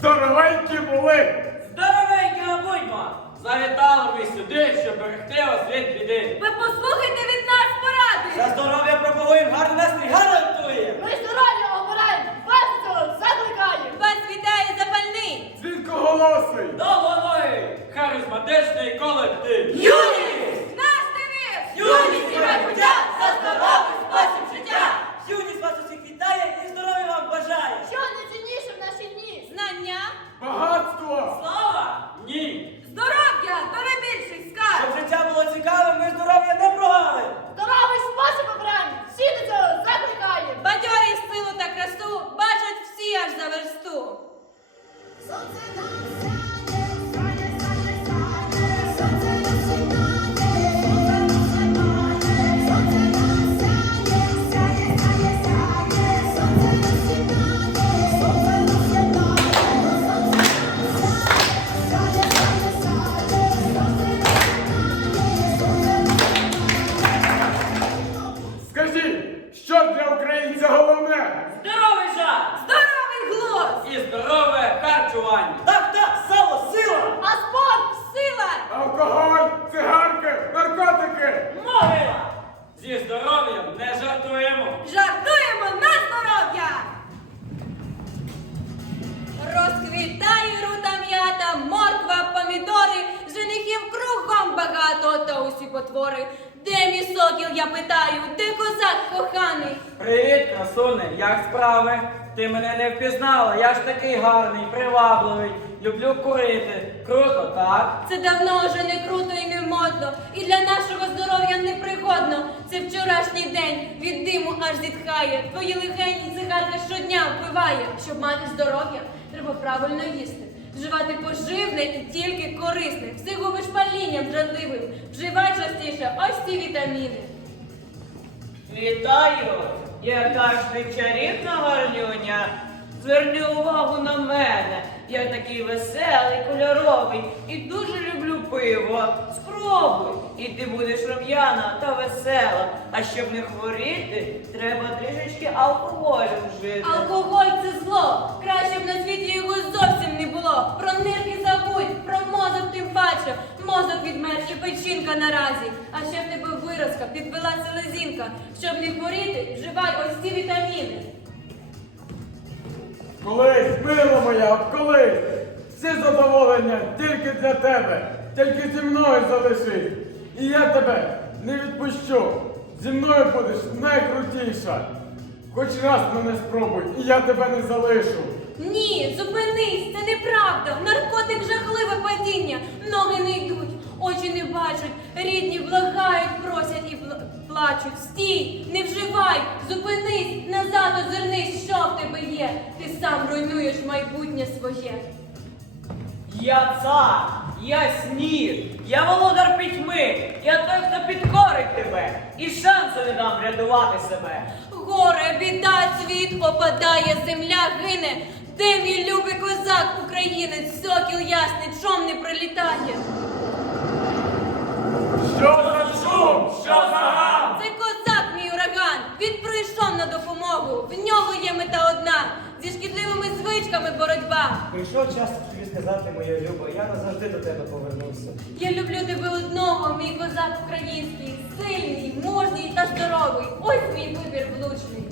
здоровенькі були. Здоровенькі будьмо! Завітали ви сюди, щоб берегти вас від біди. Ви послухайте від нас поради! За здоров'я пропагуємо, гарний настрій гарантуємо! Ми здоров'я обираємо, вас цього закликаємо. Вас вітає запальний! Дзвінкоголосий. Довгоної, харизматичний колектив! Юність! Uh-huh. Кругом багато, та усі потвори. Де мій сокіл, я питаю, де козак коханий? Привіт, красуне, як справи? Ти мене не впізнала, я ж такий гарний, привабливий, люблю курити. Круто, так? Це давно вже не круто і не модно, і для нашого здоров'я непригодно. Це вчорашній день, від диму аж зітхає. Твої легені цигарка щодня вбиває. Щоб мати здоров'я, треба правильно їсти. Вживати поживне і тільки корисне. Все губиш палінням жадливим. Вживай частіше ось ці вітаміни. Вітаю! Яка ж ти чарівна гарнюня! Зверни увагу на мене. Я такий веселий, кольоровий і дуже люблю пиво. Спробуй, і ти будеш рум'яна та весела. А щоб не хворіти, треба трішечки алкоголю вжити. Алкоголь це зло. Краще б на світі його зовсім було. Про нирки забудь, про мозок тим паче. Мозок відмер і печінка наразі. А ще в тебе виразка, підвела селезінка. Щоб не хворіти, вживай ось ці вітаміни. Колись, мила моя, колись. Всі задоволення тільки для тебе. Тільки зі мною залишись. І я тебе не відпущу. Зі мною будеш найкрутіша. Хоч раз мене спробуй, і я тебе не залишу. Ні, зупинись, це неправда. Наркотик жахливе падіння. Ноги не йдуть, очі не бачать, рідні благають, просять і пла- плачуть. Стій, не вживай, зупинись, назад озирнись, що в тебе є. Ти сам руйнуєш майбутнє своє. Я цар, я сніг, я володар пітьми, я той, хто підкорить тебе, і шансу не дам врятувати себе. Горе, біда, світ опадає, земля гине. Де мій любий козак, українець, сокіл ясний, чом не прилітає? Що за шум? Що за гам? Це козак, мій ураган. Він прийшов на допомогу. В нього є мета одна. Зі шкідливими звичками боротьба. Прийшов час тобі сказати, моя люба, я назавжди до тебе повернуся. Я люблю тебе одного, мій козак український, сильний, мужній та здоровий. Ось мій вибір влучний.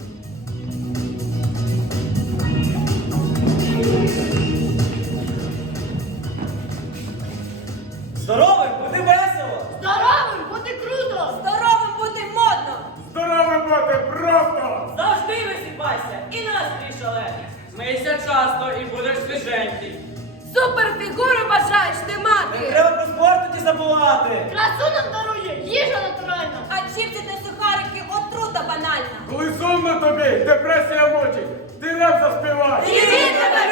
Суперфігуру бажаєш ти мати. Треба про спорт тоді забувати. Красу нам дарує, їжа натуральна. А чіпці та сухарики отрута банальна. Коли сумно тобі, депресія мучить, ти реп заспівай! Він тебе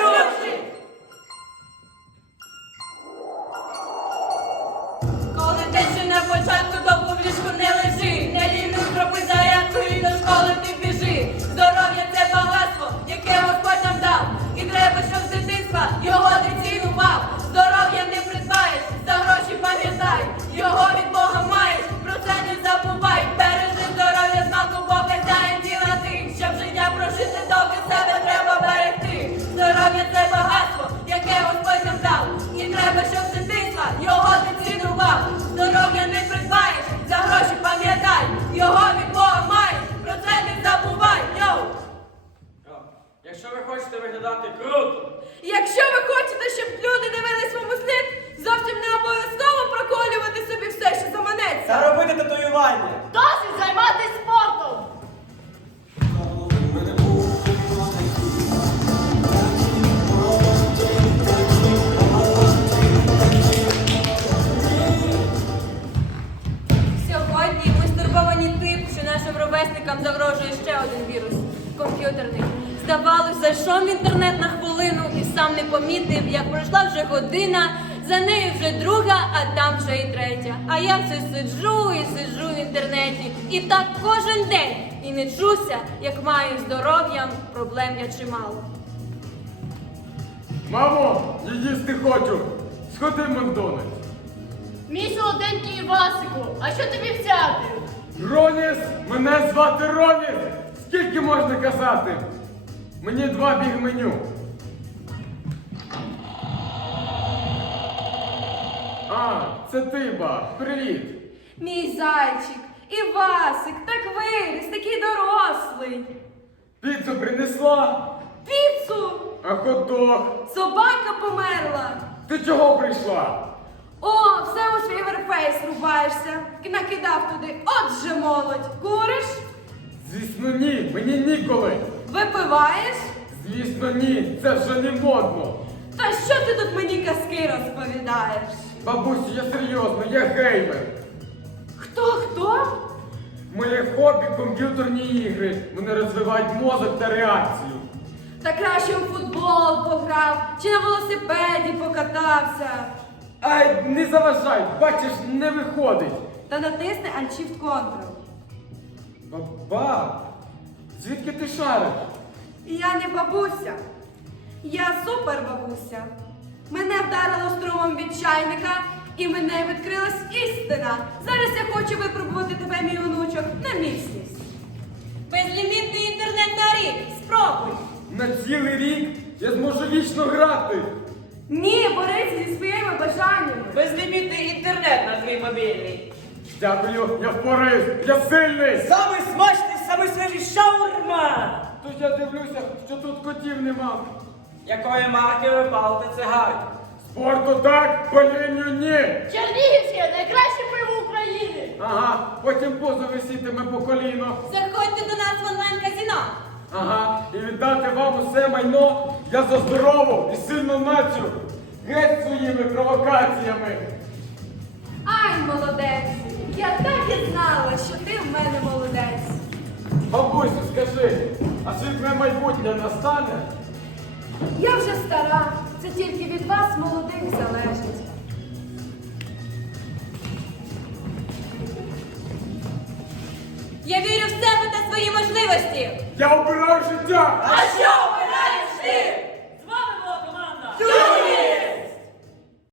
татуювання. Досить займатися спортом. Сьогодні ми стурбовані тим, що нашим ровесникам загрожує ще один вірус комп'ютерний. Здавалось, зайшов в інтернет на хвилину і сам не помітив, як пройшла вже година, за нею вже друга, а там вже і третя. А я все сиджу і сиджу в інтернеті. І так кожен день. І не чуся, як маю здоров'ям, проблем я чимало. Мамо, я їсти хочу. Сходи в Макдональдс. Мій солоденький Івасику, а що тобі взяти? Роніс, мене звати Роніс. Скільки можна казати? Мені два біг меню. А, це ти, ба. Привіт. Мій зайчик, Івасик, так виріс, такий дорослий. Піцу принесла, Піцу! а хот-дог. Собака померла. Ти чого прийшла? О, все у свій верфейс рубаєшся. Накидав туди. От же молодь. Куриш? Звісно, ні, мені ніколи. Випиваєш? Звісно, ні, це вже не модно. Та що ти тут мені казки розповідаєш? Бабусю, я серйозно, я геймер. Хто хто? Моє хобі комп'ютерні ігри. Вони розвивають мозок та реакцію. Та краще у футбол пограв, чи на велосипеді покатався. Ай, не заважай, бачиш, не виходить. Та натисни Alt-Shift Ctrl. Баба, звідки ти шариш? Я не бабуся. Я супер бабуся. Мене вдарило струмом від чайника, і мене відкрилась істина. Зараз я хочу випробувати тебе, мій онучок, на міцність. Безлімітний інтернет на рік. Спробуй. На цілий рік я зможу вічно грати. Ні, борися зі своїми бажаннями. Безлімітний інтернет на твій мобільний. Дякую, я впораюсь, я сильний. Самий смачний, самий свіжий шаурма. Тож я дивлюся, що тут котів нема. Якої марки ви палите цигарки? Спорту так, палінню ні. Чернігівське найкраще пиво України. Ага, потім поза висітиме по коліно. Заходьте до нас в онлайн-казіно. Ага, і віддати вам усе майно я за здорову і сильну націю. Геть своїми провокаціями. Ай, молодець! Я так і знала, що ти в мене молодець. Бабусю, скажи, а світле майбутнє настане? Я вже стара. Це тільки від вас, молодих, залежить. Я вірю в себе та свої можливості. Я обираю життя! А що?